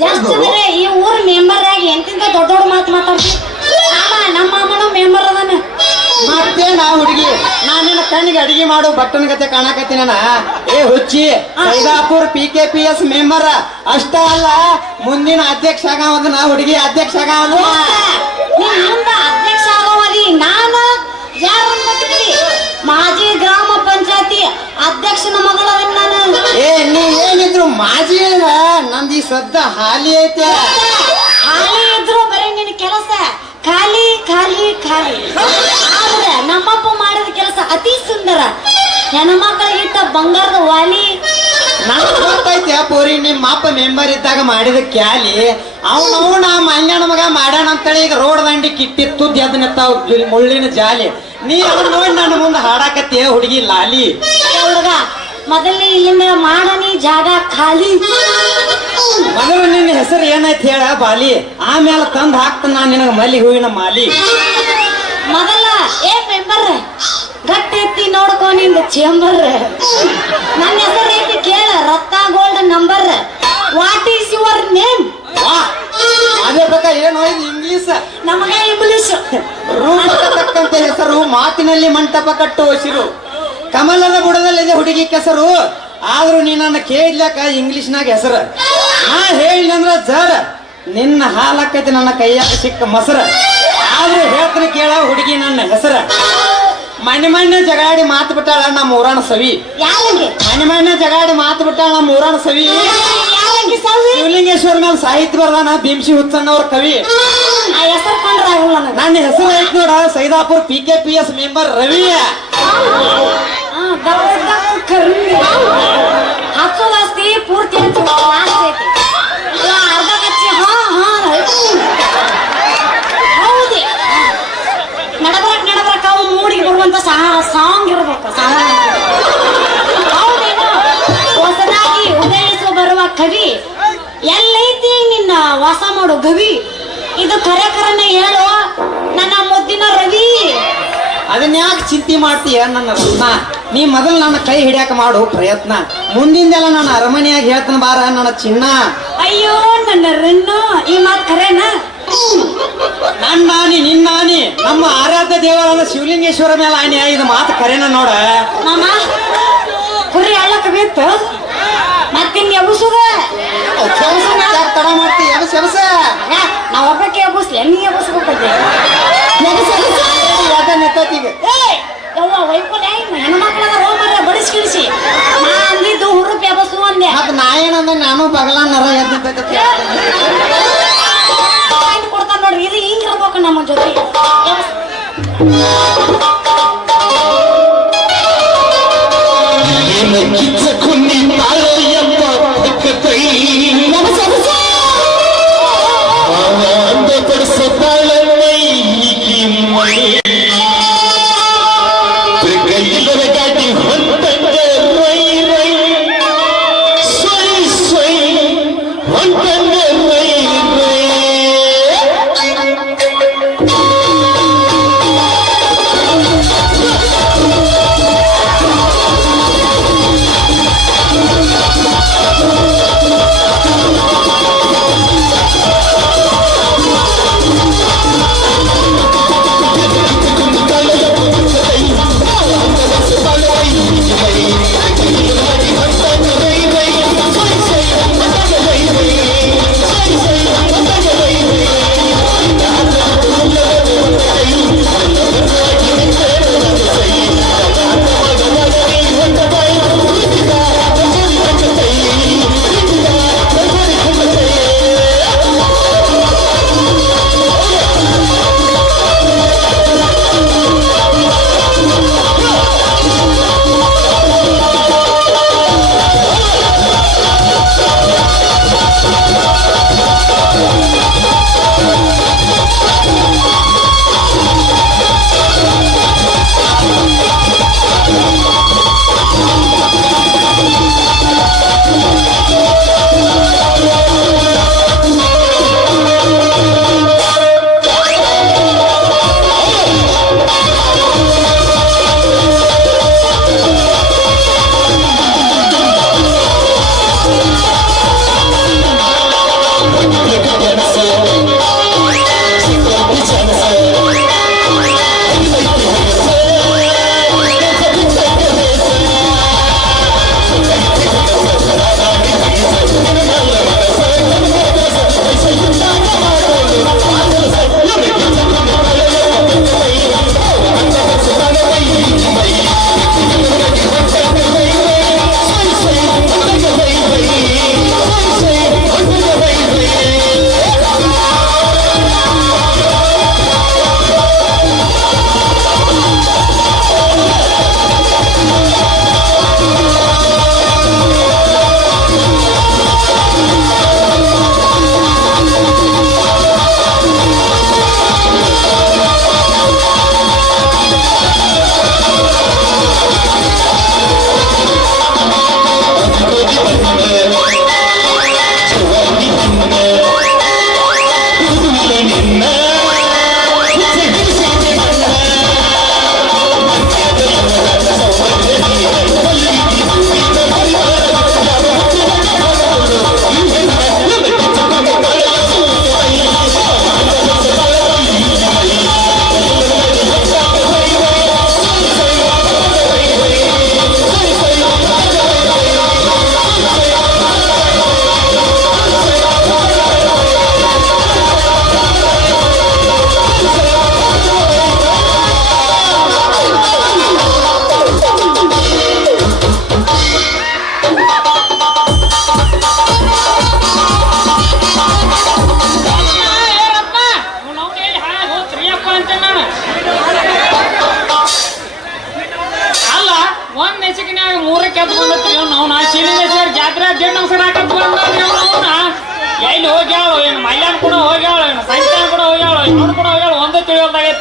ಬೇರೆ ಈ ಊರ ಮೆಂಬರ್ ಆಗಿ ಎಂತಿಂತ ದೊಡ್ಡ ದೊಡ್ಡ ಮಾತು ಮಾತಾಡ್ತೀವಿ ಮಾಮ ನಮ್ಮ ಮಾಮನು ಮೆಂಬರ್ ಅದಾನ. ಮತ್ತೆ ನಾ ಹುಡುಗಿ ನಾನು ನಿನ್ನ ಕಣ್ಣಿಗೆ ಅಡಿಗೆ ಮಾಡು ಬಟ್ಟನ್ ಗತೆ ಕಾಣಕತ್ತೀನ ಏ ಹುಚ್ಚಿ Saidapur P K P S member ಅಷ್ಟ ಅಲ್ಲ ಮುಂದಿನ ಅಧ್ಯಕ್ಷ ಆಗವದ ನಾ ಹುಡುಗಿ ಅಧ್ಯಕ್ಷ ಆಗ ನೀನ್ ಮುಂದ ಅಧ್ಯಕ್ಷ ಆಗೋವರಿ ನಾನು ಯಾರು ಮಾಜಿ ಗ್ರಾಮ ಪಂಚಾಯತಿ ಅಧ್ಯಕ್ಷನ ಮಗಳ ನಾನು. ಏ ಈ ಹಾಲಿ ಐತೆ. ಹಾಲಿ ಇದ್ರು ಬರೀ ನಿನ್ ಕೆಲಸ. ಖಾಲಿ ಖಾಲಿ ಖಾಲಿ. ಆದ್ರೆ ನಮ್ಮಪ್ಪ ಮಾಡಿದ ಕೆಲಸ ಅತಿ ಸುಂದರ. ಹೆಣ್ಮಕ್ಳಿಗಿಟ್ಟ ಬಂಗಾರದ ವಾಲಿ. ನನಗೆ ಗೊತ್ತೈತೆ ಪೋರಿ ನಿಮ್ಮ ಅಪ್ಪ ಮೆಂಬರ್ ಇದ್ದಾಗ ಮಾಡಿದ ಕ್ಯಾಲಿ. ಅವನವು ನಾ ಮಲ್ಯಾಣ ಮಗ ಮಾಡ್ಯಾಣ ಅಂತೇಳಿ ಈಗ ರೋಡ್ ದಂಡಿ ಕಿಟ್ಟಿತ್ತು ಅದನ್ನ ತಾವ್ ಮುಳ್ಳಿನ ಜಾಲಿ. ನೀ ಅದನ್ನ ನೋಡಿ ನನ್ನ ಮುಂದೆ ಹಾಡಾಕತ್ತೀಯ ಹುಡುಗಿ ಲಾಲಿ. ಮೊದಲೇ ಹುಡುಗ ಮೊದಲನೇ ಇಲ್ಲಿಂದ ಮಾಡನಿ ಜಾಗ ಖಾಲಿ. ಮೊದಲು ನಿನ್ನ ಹೆಸರು ಏನಾಯ್ತು ಹೇಳ ಬಾಲಿ. ಆಮೇಲೆ ತಂದ್ ಹಾಕ್ತ ನಾನು ನಿನಗ ಮಲ್ಲಿ ಹೂವಿನ ಮಾಲಿ. ಮೊದಲ ಏ ಮೆಂಬರ್ ಗಟ್ಟಿ ಎತ್ತಿ ನೋಡ್ಕೊ ನಿಂದ ಚೇಂಬರ್ ನನ್ನ ಹೆಸರು ಏನು ಕೇಳ Ratna gold number what is your name ಅದೇ ಬೇಕಾ ಏನು ಇಂಗ್ಲಿಷ್ ನಮಗ ಇಂಗ್ಲಿಷ್ ರೂಪಕ್ಕೆ ತಕ್ಕಂತೆ ಹೆಸರು ಮಾತಿನಲ್ಲಿ ಮಂಟಪ ಕಟ್ಟು ಹಸಿರು ಕಮಲದ ಬುಡದಲ್ಲಿದೆ ಹುಡುಗಿ ಕೆಸರು. ಆದ್ರೂ ನೀ ನನ್ನ ಕೇಳ್ಲಕ ಇಂಗ್ಲಿಷ್ನಾಗ ಹೆಸರು? ನಾ ಹೇಳಿ ಅಂದ್ರ ಜರ ನಿನ್ನ ಹಾಲಕ್ಕೈತಿ ನನ್ನ ಕೈಯಾಗ ಸಿಕ್ಕ ಮೊಸರ. ಆದ್ರೆ ಹೇಳ್ತಾನೆ ಕೇಳ ಹುಡುಗಿ ನನ್ನ ಹೆಸರ. ಮನೆ ಮನೆ ಜಗಾಡಿ ಮಾತು ಬಿಟ್ಟಾಳ ನಮ್ಮ ಊರಾಣ ಸವಿ. ಮನೆ ಮನೆ ಜಗಾಡಿ ಮಾತು ಬಿಟ್ಟಾಳ ನಮ್ಮ ಊರಾಣ ಸವಿ. ಶಿವಲಿಂಗೇಶ್ವರ ಮೇಲೆ ಸಾಹಿತ್ಯ ಬರ್ದಾನ ಭೀಮ್ಸಿ ಹುಚ್ಚಣ್ಣವ್ರ ಕವಿ. ನನ್ನ ಹೆಸರು ಐತಿ ನೋಡ Saidapur P K P S member Ravi. ಪೂರ್ತಿ ವಾಸ ಮಾಡು ಗವಿ. ಇದು ಕರೆ ಕರನೆ ಹೇಳು. ನನ್ನ ಮುದ್ದಿನ ರವಿ. ಅದನ್ನ ಯಾಕೆ ಚಿಂತೆ ಮಾಡ್ತೀಯ ನನ್ನ ರತ್ನ ನೀ ಮೊದಲು ನನ್ನ ಕೈ ಹಿಡಿಯಾಕ ಮಾಡು ಪ್ರಯತ್ನ. ಮುಂದಿಂದೆಲ್ಲ ನಾನು ಅರಮನೆಯಾಗಿ ಹೇಳ್ತಾನೆ ಬಾರ ನನ್ನ ಚಿನ್ನ. ಅಯ್ಯೋ ನನ್ನ ರನ್ನು ಈ ಮಾತು ಕರೆನ? ನನ್ನ ನಿನ್ನಾನಿ ನಿನ್ನ ಆನಿ ನಮ್ಮ ಆರಾಧ್ಯ ದೇವರಾದ ಶಿವಲಿಂಗೇಶ್ವರ ಮೇಲೆ ಆನೆ ಇದು ಮಾತು ಕರೆನ ನೋಡ? ಮಾಮ ಕುರಿ ಅಳ್ಳಕ್ ಬಿತ್ತು. emekçi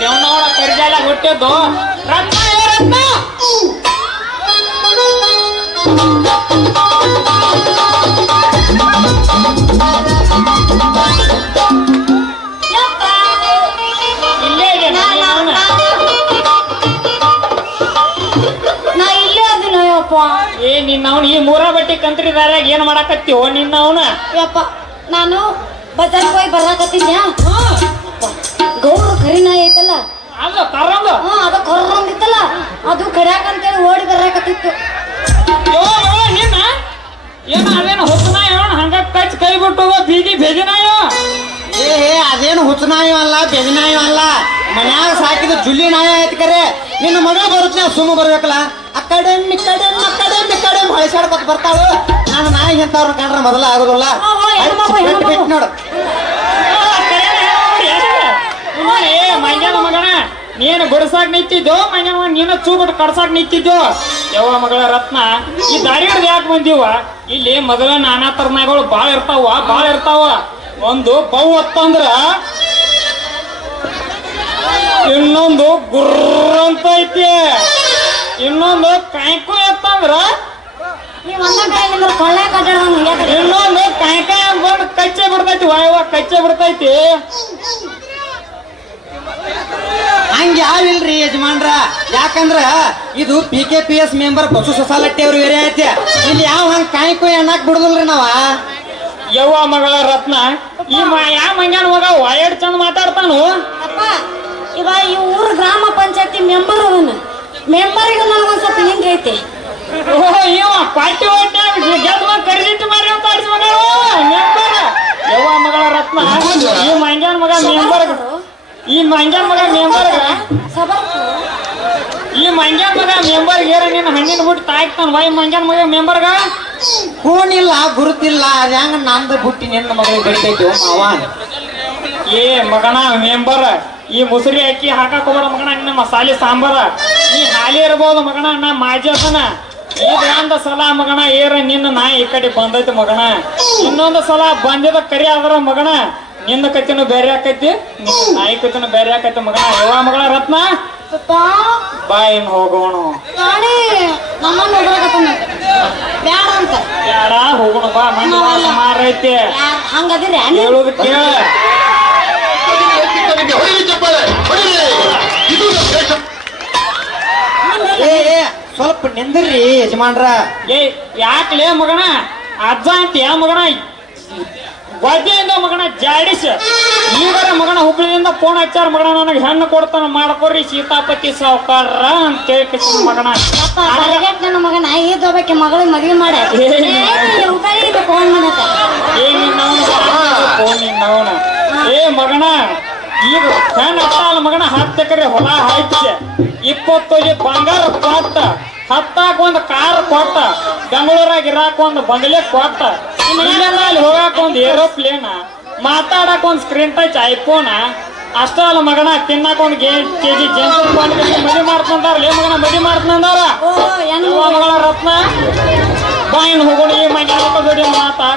ಅವಳ ಕರಿಜಾಲ ಹುಟ್ಟಿದ್ದು. ರತ್ನ ರತ್ನ? ಏ ನಿನ್ನ ಅವ್ನ ಈ ಮೂರ ಬಟ್ಟಿ ಕಂತ್ರಿದಾರ ಏನ್ ಮಾಡಾಕತ್ತೀವೋ ನಿನ್ನ ಅವನ? ಯಪ್ಪ ನಾನು ಬಜಾರ್ಗೆ ಹೋಗಿ ಬರಾಕತ್ತಿದ್ದೆ ಗೌರ ಕರಿನಾಯಿ ಐತಲ್ಲ ಅಲ್ಲ ತರಂಗ. ಹಾ ಅದ ಕೊರ್ರಂದಿತ್ತಲ್ಲ ಅದು ಕಡ್ಯಾಕಂತೇಳಿ ಓಡಿ ಬರಾಕತ್ತಿತ್ತು ಏನ ಅದೇನು ಹೇಳ ಹಂಗ ಕಚ್ ಕೈ ಬಿಟ್ಟು ಬೀದಿ ಬೆದಿನಾಯೋ? ಏ ಏ, ಅದೇನು ಹುಚ್ಚ ನಾಯಿ ಅಲ್ಲ ಬೆದಿ ನಾಯಿ ಅಲ್ಲ. ಮನ್ಯಾಗ ಸಾಕಿದ ಜುಲಿ ನಾಯಿ ಆಯ್ತು ಕರೆ. ನಿನ್ನ ಮಗಳು ಬರುತ್ತೆ ಸುಮ್ಮ ಬರ್ಬೇಕಲ್ಲ. ಆ ಕಡೆ ಅಕ್ಕಡೆ ಕಡೆ ಆ ಕಡೆ ಈ ಕಡೆ ಹೊಳಸಾಡ್ಕೊತ ಬರ್ತಾಳು. ನಾನು ನಾಯಿ ಎಂತವ್ರನ್ನ ಕಂಡ್ರೆ ಮೊದಲ ಆಗೋದಿಲ್ಲ. ಬಿಟ್ಟು ನೋಡು. ಏ ಮಂಜನ ಮಗನ ನೀನು ಗುಡಿಸಾಕ್ ನಿಂತಿದ್ದು ಮಂಜನ ನೀನು ಚೂ ಬಿಟ್ಟು ಕಡ್ಸಾಕ್ ನಿಂತಿದ್ದು ಯವ್ವ ಮಗಳ ರತ್ನ ಈ ದಾರಿ ಹಿಡ್ದು ಯಾಕೆ ಬಂದೀವ? ಇಲ್ಲಿ ಮೊದಲ ನಾನಾ ತರನಾಗಳು ಬಾಳ ಇರ್ತಾವ ಬಾಳ ಇರ್ತಾವ. ಒಂದು ಬೌ ಅತ್ತಂದ್ರ ಇನ್ನೊಂದು ಗುರ್ರ ಅಂತ ಐತಿ. ಇನ್ನೊಂದು ಕಾಯ್ಕು ಎತ್ತಂದ್ರ? ಇನ್ನೊಂದು ಕಾಯ್ಕಾಯ ಬಂದು ಕಚ್ಚೆ ಬಿಡ್ತೈತಿ ವಾಯವ್ವ ಕಚ್ಚೆ ಬಿಡ್ತೈತಿ ಹಂಗ ಯಾವಿಲ್ರಿ ಯಜಮಾನ್ರ? ಯಾಕಂದ್ರ ಇದು P K P S member Basu Sosalatti ಅವ್ರ ಏರಿಯಾ ಐತಿ. ಇಲ್ಲಿ ಯಾವ ಹಂಗ ಕೊಯ್ ಅಣ್ಣಕ್ ಬಿಡುದಿಲ್ರಿ ನಾವ? ಯವ್ವ ಮಗಳ ರತ್ನ ಈ ಯಾವ ಮಂಗ್ಯಾನ ಮಗ ವಾಯಡ್ ಚಂದ ಮಾತಾಡ್ತಾನು? ಅಪ್ಪ ಇವ ಈ ಊರ ಗ್ರಾಮ ಪಂಚಾಯತಿ ಮೆಂಬರ್ ಅವನು ಮೆಂಬರಿಗೆ ನನಗೊಂದ್ ಸ್ವಲ್ಪ ಹಿಂಗ್ ಐತಿ. ಓಹೋ ಇವ ಪಾರ್ಟಿ ಹೊಟ್ಟೆ ಗೆದ್ದ ಮಗ ಕರಿದಿಟ್ಟು ಮಾರಿ ಆಡ್ಸಿ ಮಗಳು. ಮೆಂಬರ್ ಯವ್ವ ಮಗಳ ರತ್ನ ಈ ಮಂಗ್ಯಾನ ಮಗ ಮೆಂಬರ್ ಈ ಮಂಗ್ಯಾನ ಮಗ ಈ ಮಂಜನ್ ಮಗ ಮೆಂಬರ್ ಏರ ನಿನ್ನ ಹಣ್ಣಿನ ಬಿಟ್ಟು ತಾಯ್ತಾನ? ವೈ ಮಂಜಾನ್ ಮಗ ಮೆಂಬರ್ಗ ಹೂನಿಲ್ಲ, ಗುರುತಿಲ್ಲ, ಅದ ಹೆಂಗ ನಂದು ಬುಟ್ಟಿ ನಿನ್ನ ಮಗಳಿಗೆ ಬಡಿತೈತಿ ಮಾವ? ಏ ಮಗನ ಮೆಂಬರ್ ಈ ಮುಸುರಿ ಅಕ್ಕಿ ಹಾಕಕ್ ಹೋಗ್ಬೇಡ ಮಗನ ನಿನ್ನ ಮಸಾಲೆ ಸಾಂಬಾರ. ಈ ಹಾಲಿ ಇರ್ಬೋದು ಮಗನ, ನಾ ಮಾಜಿ ಅದನ. ಇದೊಂದ ಸಲ ಮಗನ, ಏರ ನಿನ್ನ ನಾ ಈ ಕಡೆ ಬಂದೈತಿ ಮಗನ. ಇನ್ನೊಂದು ಸಲ ಬಂದಿದ ಕರಿ ಆದ್ರ ಮಗನ. ನಿನ್ನ ಕತ್ತಿನೂ ಬೇರೆ ಆಕೈತಿ ನಾಯಿ ಕತ್ತಿನೂ ಬೇರೆ ಆಕೈತಿ ಮಗನ. ಯಾವ ಮಗಳ ರತ್ನ? ಬಾಯಿನ್ ಹೋಗೋಣ. ಬೇಡ ಹೋಗೋಣ ಬಾ ವಾಸ ಮಾರೈತಿ ಹಂಗದಿರ ಹೇಳೋದು ಕೇಳ. ಸ್ವಲ್ಪ ನಿಂದ್ರಿ ಯಜಮಾನ್ರ. ಏ ಯಾಕ್ಲೇ ಮಗನ? ಅಜ್ಜ ಅಂತ ಯಾ ಮಗನ ಮಗನ ಜಾಡಿಸ. ಈಗರ ಮಗನ ಹುಬ್ಳಿಯಿಂದ ಫೋನ್ ಹಚ್ಚಾರ ಮಗನ ನನಗೆ ಹೆಣ್ಣು ಕೊಡ್ತಾನ ಮಾಡ್ಕೊರಿ ಸೀತಾಪತಿ ಸಾವುಕಾರ ಅಂತ ಕೇಳ್ಕಿ ಮಗನ. ನನ್ನ ಮಗನ. ಈದ್ ಮಗಳ ಮಗಳಿಗೆ ಮದ್ವೆ ಮಾಡ. ಫೋನ್ ಮಾಡತ್ತ ಏ ನಿನ್ನವನ ಫೋನ್ ನಿನ್ನವನ ಏ ಮಗನ ಈಗ ಹೆಣ್ಣು ಹತ್ತಾಲ ಮಗನ ಹತ್ತು ಎಕರೆ ಹೊಲ ಹಾಯ್ತಿದೆ. ಇಪ್ಪತ್ತು ಬಂಗಾರ ಕೊಟ್ಟ. ಹತ್ತಾಕ ಒಂದು ಕಾರ್ ಕೊಟ್ಟ. ಬೆಂಗಳೂರಾಗ ಇರಾಕ ಒಂದು ಬಂಗಲೆ ಕೊಟ್ಟ. ಅಲ್ಲಿ ಹೋಗಾಕ ಒಂದು ಏರೋಪ್ಲೇನ ಮಾತಾಡಕ್ ಒಂದು ಸ್ಕ್ರೀನ್ ಟಚ್ ಐಫೋನ್ ಅಷ್ಟ ಅಲ್ಲ ಮಗನ ತಿನ್ನಾಕ ಒಂದು ಕೆಜಿ ಜಂತು ಮದುವೆ ಮಾಡ್ತಂದಾರ ಲೇ ಮಗನ ಮದಿ ಮಾಡ್ತಂದಾರ ಮಗಳ ರತ್ನ ಬಾಯಿನ ಹೋಗೋಣ ಈ ಮಾತಾ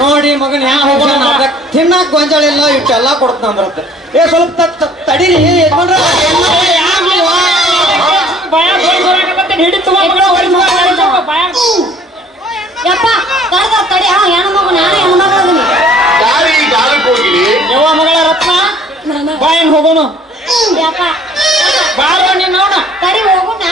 ನೋಡಿ ಮಗನ್ ಯಾ ಹೋಗೋಣ ತಿನ್ನಾಕ ಗೊಂಜಾಳ ಇಲ್ಲ ಇಟ್ಟೆಲ್ಲ ಕೊಡ್ತಂದ್ರತ್ತೆ ಅಂದ್ರತ್ತ ಏ ಸ್ವಲ್ಪ ತಡೀರಿ ಯಜಮಾನ್ರ ಭಯ ಹಿಡಿ ತಗೊಂಡ್ ಭಯ ಯಪ್ಪ ತಡ್ದ ತಡಿ ಹಾ ಹೆಣ್ಣು ಮಗು ನಾನು ಹೆಣ್ಣು ಮಗಳು ಅದೀನಿ. ದಾರಿ ಗಾಲಕ್ಕೆ ಹೋಗಿರಿ ಯವ್ವ ಮಗಳ ರತ್ನ ಬಾಯಿನ ಹೋಗೋನು? ಯಪ್ಪ. ಬಾರ ನೀನ್ ನೋಡ ತಡಿ ಹೋಗೋಣ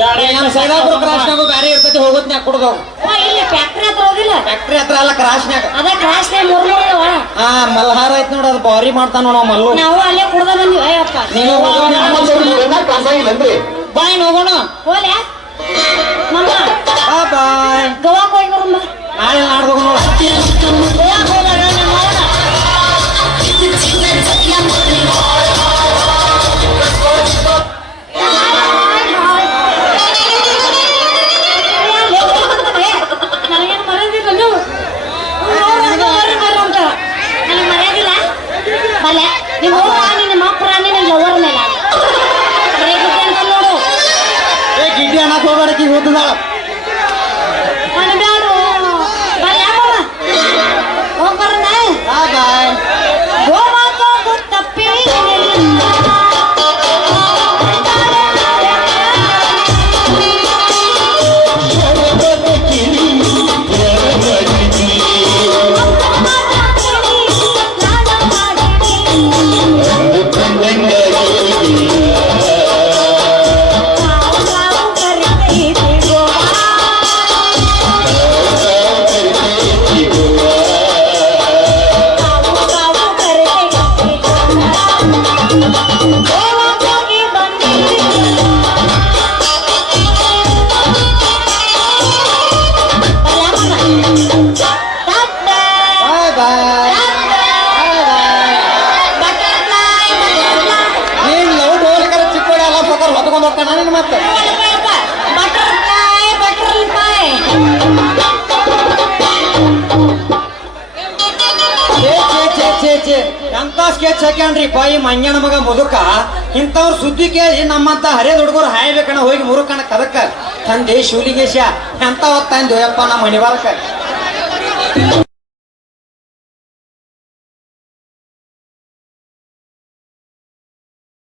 ನಮ್ಮ ಇರ್ತೈತಿ ಇಲ್ಲಿ ಫ್ಯಾಕ್ಟ್ರಿ ಹತ್ರ ಹೋಗಿಲ್ಲ ಫ್ಯಾಕ್ಟ್ರಿ ಹತ್ರ ಅಲ್ಲ ಕ್ರಾಶ್ ಮಲ್ಹಾರ ಐತ್ ನೋಡ ಅದು ಬಾರಿ ಮಾಡ್ತಾನ ನೋಡ ಮಲ್ಲು. ನಾವು ಅಲ್ಲೇ ಕುಡ್ದ ಬಂದ್ವಿ. ಅಯ್ಯಪ್ಪ ಹೋಗೋಣ. ನಾಳೆ ಎಂತ ಸ್ಕೆಚ್ ಹಾಕ್ಯಾನ್ರಿ ಬಾಯಿ ಮಂಗ್ಯನ ಮಗ ಮುದುಕ? ಇಂಥವ್ರ ಸುದ್ದಿ ಕೇಳಿ ನಮ್ಮಂತ ಹರಿಯದ ಹುಡುಗರು ಹಾಯ್ಬೇಕಣ್ಣ ಹೋಗಿ ಮುರುಕಣ ಕದಕ್ಕ ತಂದೆ ಶಿವಲಿಂಗೇಶ ಎಂತ ಹೊತ್ತಾಂದು ಯಪ್ಪ ನಮ್ಮ ಮನಿವಾರಕ್ಕ